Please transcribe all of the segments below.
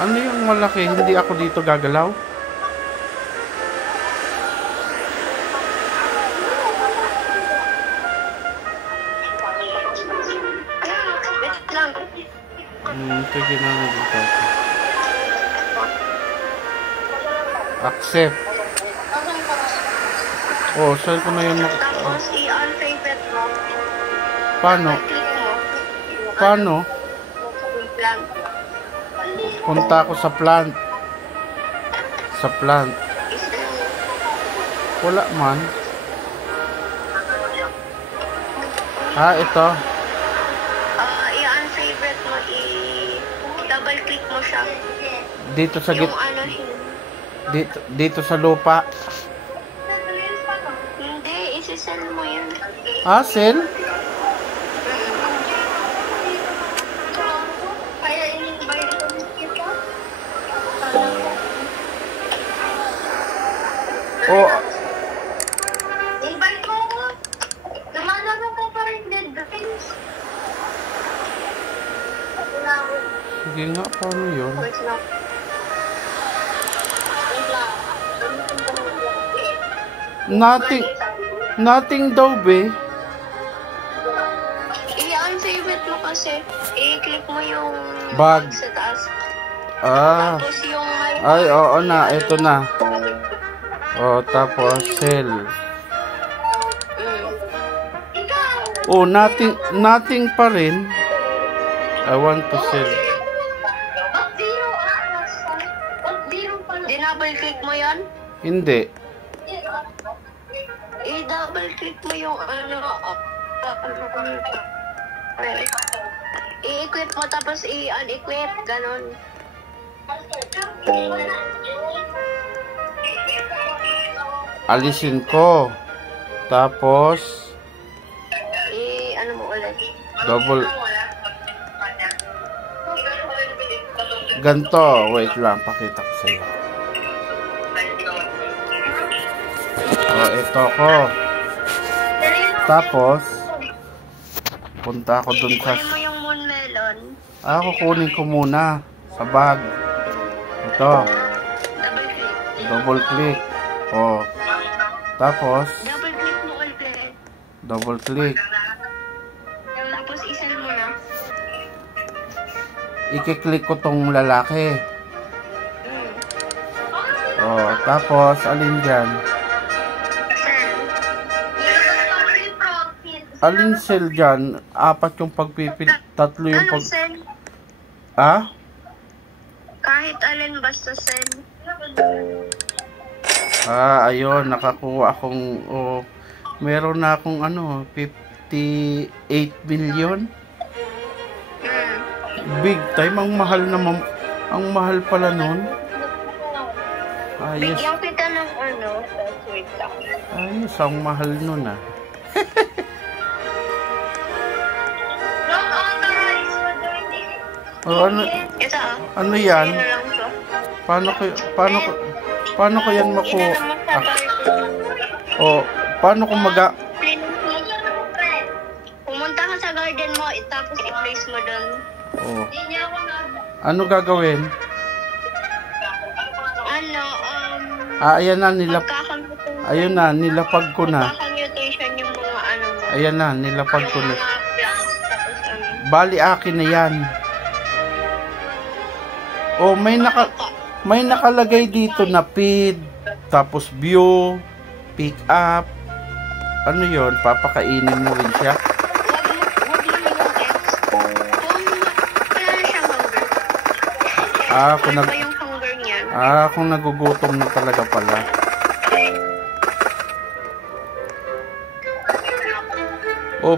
Ano yung malaki? Hindi ako dito gagalaw? Sige na dito. Accept. Oh, saan ko na yun? Tapos i-unfavorite mo. Paano? Paano? Punta ako sa plant. Sa plant. Wala man. Ito. I-unfavorite mo, i-double click mo siya. Dito sa yung ano, dito sa lupa. Hindi, isi-sell mo yun. Sell? Oh. Invite mo ko. Lumalaro ko pa rin Dead Dreams. Sige nga, paano yun? Nothing daw, be. I-unfavorite mo kasi. I-click mo yung bag sa taas. Tapos yung ay, oo na. Ito na. Tapos sell. Nothing pa rin. I want to sell. Dinouble click mo yan? Hindi. I-double click mo yung i-equip mo tapos i-unequip. Ganon. Alisin ko. Tapos ano mo ulit? Double. Ganto. Wait lang. Pakita ko sa'yo. Ito ko. Tapos punta ako dun sa... Kunin mo yung moon melon. Kukunin ko muna sa bag. Ito. Double click. Tapos double click mo ulit. Double click. Tapos isell mo na. I-click ko tong lalaki. Tapos alin dyan? Alin sell dyan? 4 yung pagpipili. 3 yung pag... Kahit alin basta sell. Ayun. Nakakuha akong... meron na akong 58 million. Big time. Ang mahal naman. Ang mahal pala nun. Ayos. Bigyan kita ng sweet lang. Ayos. Ang mahal nun Ano yan? Paano ko yan makuha? Paano ko pumunta ka sa garden mo, tapos i-place mo doon. Ano gagawin? Ayan na, nilapag ko na. Yung mga Ayan na, nilapag ko na. Bali, akin na yan. May nakalagay dito na feed, tapos view, pick up. Ano yon? Papakainin mo rin siya? Kung nagugutom na talaga pala.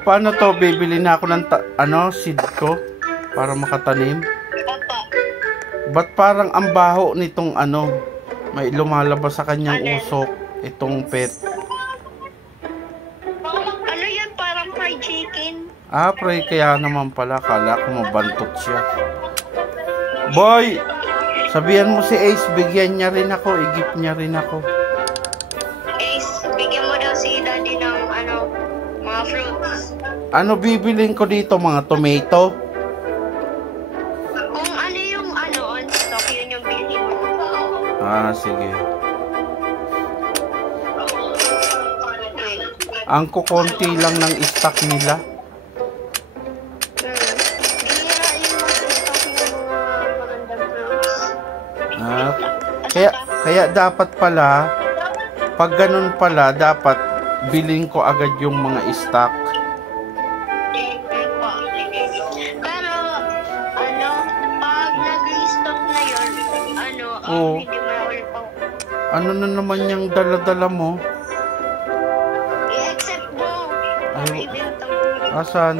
Paano to? Bibili na ako ng seed ko para makatanim. Ba't parang ang baho nitong may lumalabas sa kanyang usok itong pet? Ano yan? Parang fried chicken. Fry kaya naman pala. Kala ko mabantot siya. Boy! Sabihan mo si Ace, bigyan niya rin ako. I-gift niya rin ako. Ace, bigyan mo daw si Daddy ng mga fruits. Ano bibilin ko dito? Mga tomato? Kung ano yung on stock, Ah, sige. Okay. Ang kukonti lang ng stock nila. Bihira yung mag-stock ng mga magandang fruits. Ah, kaya dapat pala, pag ganun pala, dapat bilhin ko agad yung mga stock. Pero, pag nag-restock na yun, Oo. hindi mo na ulit pang Ano na naman yung dala-dala mo? i-accept mo. Or Ay, ibenta mo. asan?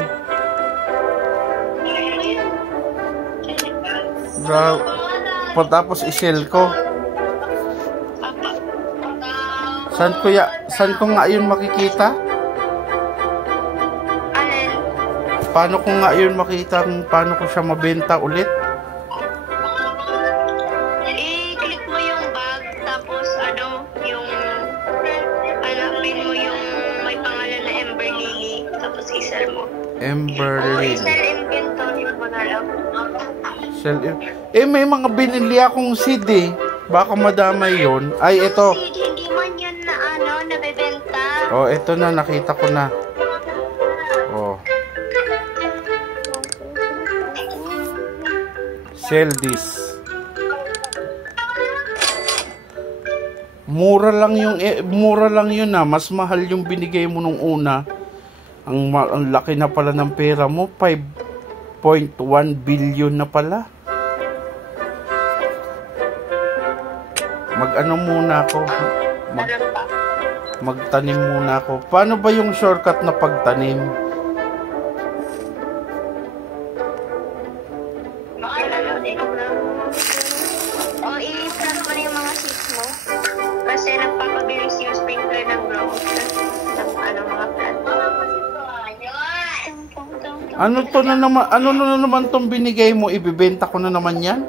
Tapos i-sell ko. Apa. Saan ko nga yun makikita? Alin? Paano ko nga yun makita kung paano ko siya mabenta ulit? I-click mo yung bag, tapos yung hanapin mo yung may pangalan na Ember Lily, tapos i-sell mo. Ember O Lily. i-sell inventory mo na lang. May mga binili akong seed eh. Baka madamay yun. Ay, ito. Seed, hindi man yun na nabebenta. Oh, ito na. Nakita ko na. Oh. Sell this. Mura lang yun ah. Mas mahal yung binigay mo nung una. Ang laki na pala ng pera mo. 5.1 billion na pala. Mag-ano muna ako. Magtanim muna ako. Paano ba yung shortcut na pagtanim? O i-start mo na yung mga seeds mo. Kasi nagpapabilis yung sprinkler ng growth ng mga plant. Ano na naman tong binigay mo? Ibibenta ko na naman yan?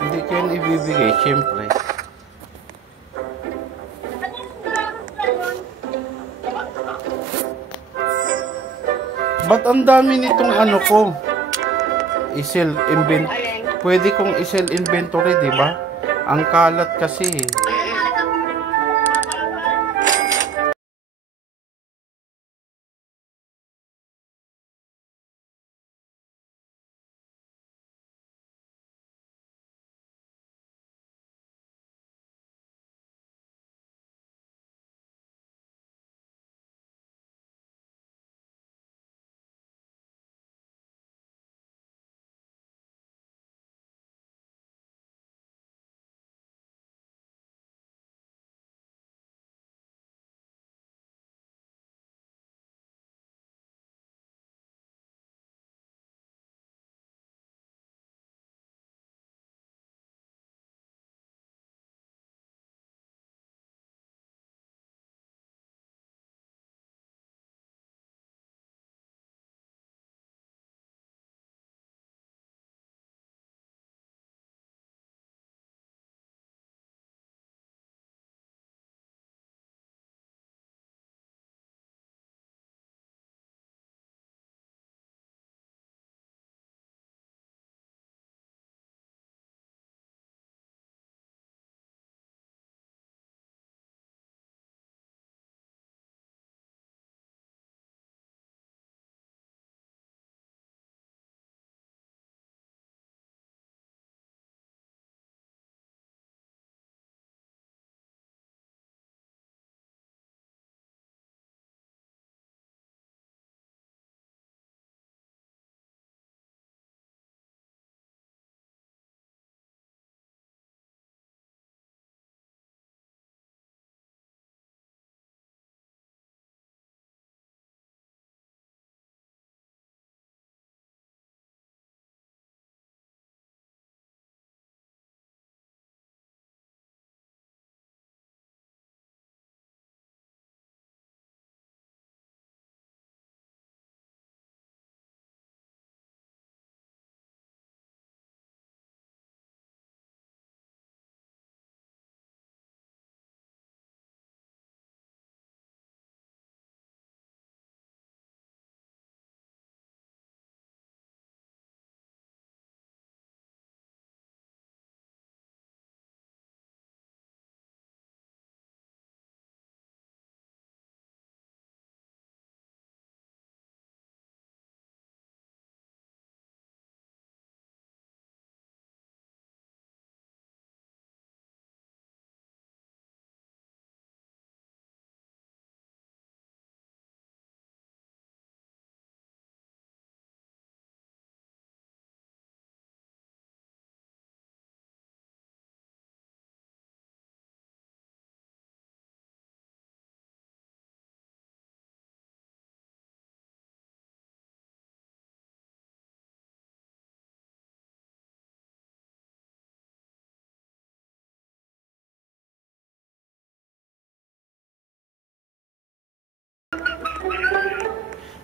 Hindi ko yan ibibigay, syempre. Ba't ang dami nitong ano ko? I-sell inventory. Pwede kong i-sell inventory, di ba? Ang kalat kasi eh.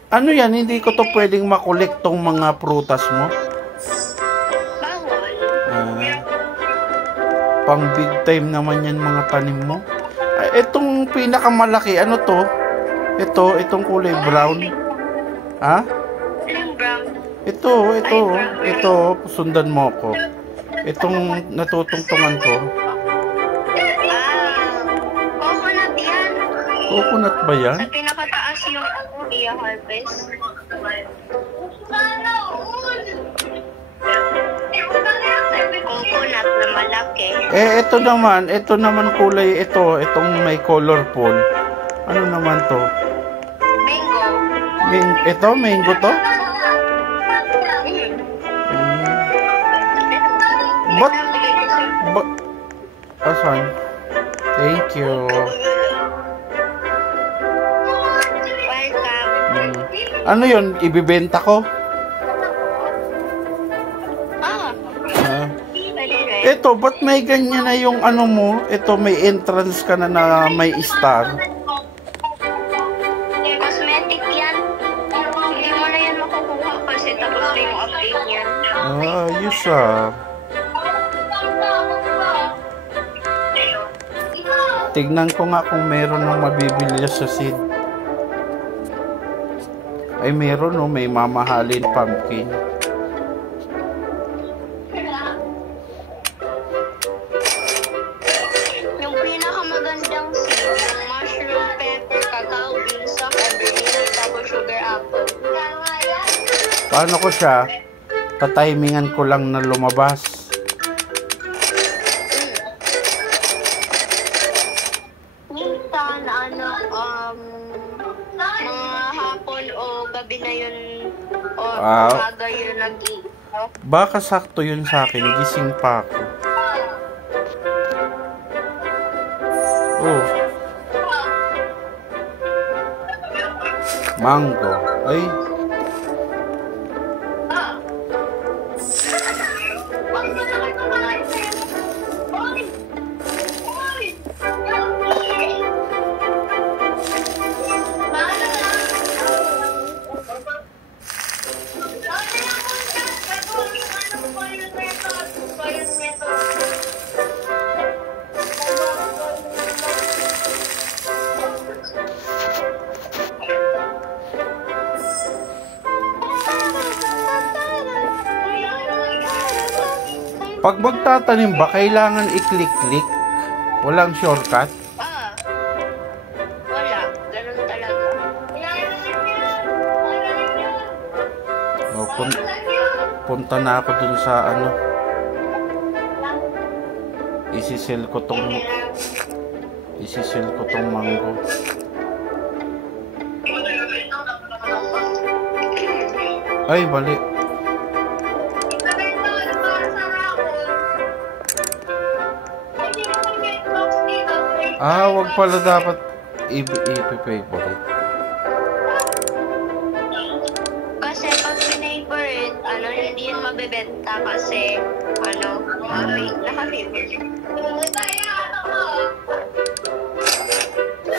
Ano yan? Hindi ko to pwedeng makolek tong mga prutas mo. Bawal. Pang big time naman yan mga tanim mo. Ay, itong pinakamalaki, ano to? Itong kulay brown. Ha? Yung brown. Ito, sundan mo ko. Itong natutungtungan ko. Coconut yan. Coconut ba yan? Sa pinakataas yung i-harvest. Coconut na malaki. Ito naman kulay itong may colorful. Ano naman to? Mango. Mango to? But, asan? Thank you. Welcome. Ano yun? Ibibenta ko? Pwede rin. Ito, ba't may ganyan na yung ano mo? Ito, may entrance ka na may star. Cosmetic yan. Hindi mo na yan makukuha kasi tapos na yung update yan. Ayos ah. Tignan ko nga kung meron ng mabibili sa seed. Ay, meron no, may mamahalin pumpkin. Yung pinakamagandang seed, yung mushroom, pepper, cacao beans, everything, tapos sugar apple. Paano ko siya? Tatimingan ko lang na lumabas. Minsan, mga hapon o gabi na yun, o umaga yun nag-iihaw. Baka sakto yun sa akin, gising pa ako. Oh. Mango. Ay. Pag magtatanim ba, kailangan i-click-click? Walang shortcut? Wala. Ganun talaga. O, punta na ako dun sa ano. Isisell ko tong mango. Ay, balik. Wag pala dapat i-favorite. Kasi pag favorite, hindi yan mabebenta kasi, naka-favorite.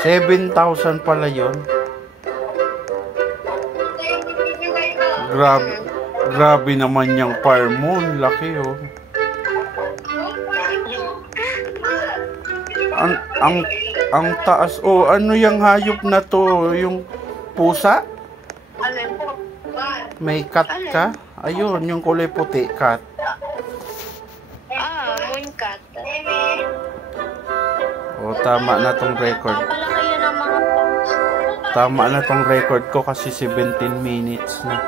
7,000 pala yun. Grabe naman yung farm mo. Laki oh. Ang taas. Oh, ano yung hayop na to? Yung pusa? May cat ka? Ayun, yung kulay puti, cat. Moon cat. Oh, tama na tong record. Tama na tong record ko kasi 17 minutes na.